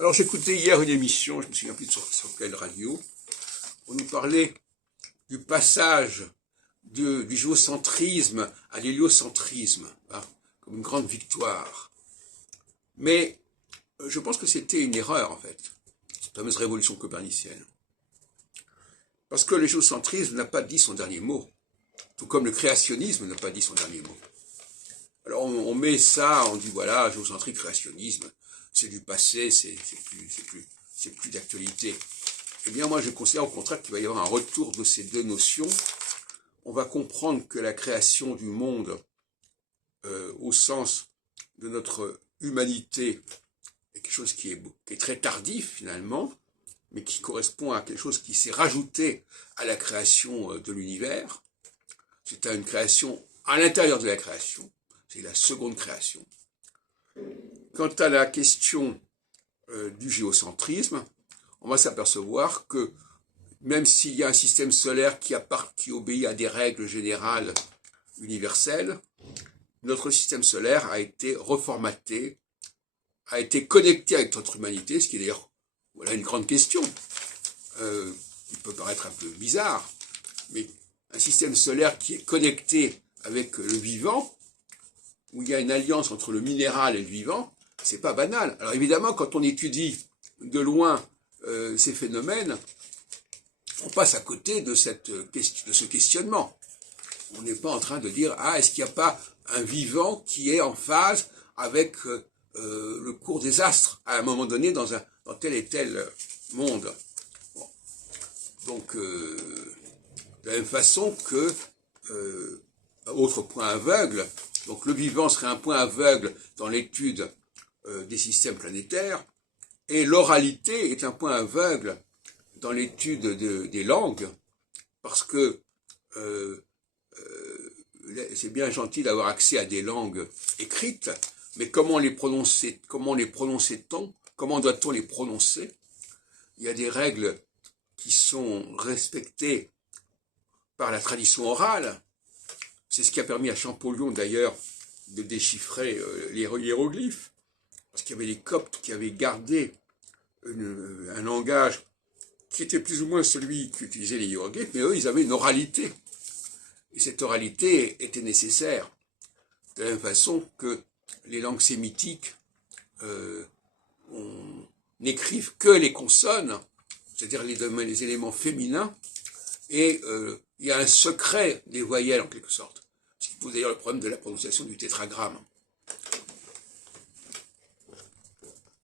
Alors j'écoutais hier une émission, je me souviens plus sur quelle radio, on nous parlait du passage du géocentrisme à l'héliocentrisme, hein, comme une grande victoire. Mais je pense que c'était une erreur en fait, cette fameuse révolution copernicienne. Parce que le géocentrisme n'a pas dit son dernier mot, tout comme le créationnisme n'a pas dit son dernier mot. Alors on met ça, on dit voilà, géocentrisme, créationnisme, c'est du passé, c'est plus d'actualité. Eh bien moi je considère au contraire qu'il va y avoir un retour de ces deux notions. On va comprendre que la création du monde, au sens de notre humanité, est quelque chose qui est très tardif finalement, mais qui correspond à quelque chose qui s'est rajouté à la création de l'univers. C'est une création à l'intérieur de la création, c'est la seconde création. Quant à la question du géocentrisme, on va s'apercevoir que même s'il y a un système solaire qui obéit à des règles générales universelles, notre système solaire a été reformaté, a été connecté avec notre humanité, ce qui est d'ailleurs voilà une grande question. Il peut paraître un peu bizarre, mais un système solaire qui est connecté avec le vivant, où il y a une alliance entre le minéral et le vivant, c'est pas banal. Alors évidemment, quand on étudie de loin ces phénomènes, on passe à côté de ce questionnement. On n'est pas en train de dire, ah, est-ce qu'il n'y a pas un vivant qui est en phase avec le cours des astres, à un moment donné, dans tel et tel monde. Bon. Donc, de la même façon que, autre point aveugle, donc le vivant serait un point aveugle dans l'étude des systèmes planétaires, et l'oralité est un point aveugle dans l'étude des langues, parce que c'est bien gentil d'avoir accès à des langues écrites, mais comment les prononçait-on? Comment doit-on les prononcer? Il y a des règles qui sont respectées par la tradition orale. C'est ce qui a permis à Champollion d'ailleurs de déchiffrer les hiéroglyphes, parce qu'il y avait les Coptes qui avaient gardé un langage qui était plus ou moins celui qu'utilisaient les hiéroglyphes, mais eux, ils avaient une oralité. Et cette oralité était nécessaire. De la même façon que les langues sémitiques n'écrivent que les consonnes, c'est-à-dire les éléments féminins, et il y a un secret des voyelles en quelque sorte. Ce qui pose d'ailleurs le problème de la prononciation du tétragramme.